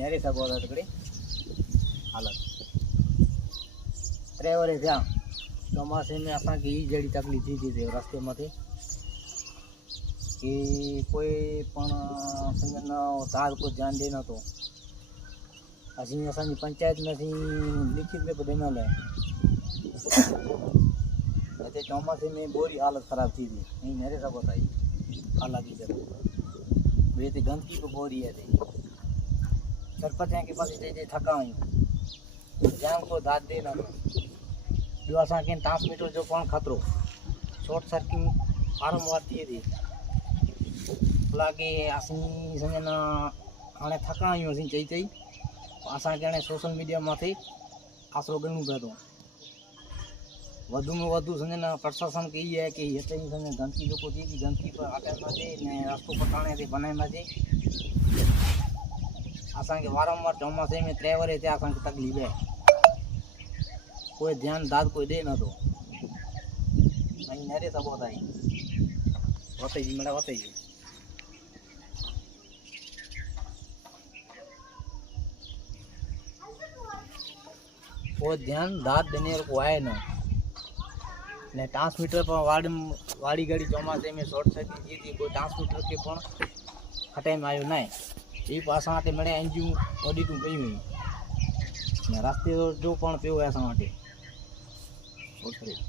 ನಡೆಸಬಹುದು ಅದು ಕಡೆ હાલત ડ્રાઈવરે ત્યાં ચોમાસે મેં આપણા ઘી જડી તક લીધી હતી રસ્તેમાંથી. એ કોઈ પણ સંગતનો તાર પર ધ્યાન દે નહોતો. હજી અસાની પંચાયત નથી લિખિત મેં બધે ન લે. એટલે ચોમાસે મેં બોરી હાલત ખરાબ થઈ હતી અહીં નરેશ બતાવી હાલત બે ગંદકી બોરી હતી. सरपंच के पास हिते थका आहियूं जाम को दाद ॾे न ॿियो असांखे ट्रांसमीटर जो पाण ख़तरो। शॉर्ट सर्किट वारंवार थिए थी हालाँकि असीं सम्झनि हाणे थका आहियूं असीं चई चई। असांखे हाणे सोशल मीडिया मथे आसिरो ॻणणो पिए वधि में वधि सम्झनि प्रशासन खे इहा आहे की हिते ई सम्झनि गंदगी जेको थी थी गंदगी पर हटाइणु घुरिजे ने रस्तो पटाणे ते बनाइणु घुरिजे असांखे वारंवार चौमासे में टे वरे थिया असांखे तकलीफ़ आहे कोई ध्यानु दाद कोई ॾे नथो ऐं नरे सघो था वते जी मेरा वते जी कोई ध्यान दाद देने वाला को आहे न ને ટ્રાન્સમીટર પણ વાડી વાડી ગાડી ચોમાસે में શોર્ટ સર્કિટ थी थी कोई ट्रांसमीटर के पण हटाइण आयो न आहे એ પાસા માટે મને એનજીઓ ઓડિટું કહ્યું ને રસ્તે જો પણ પેવો એસા માટે. ઓકે.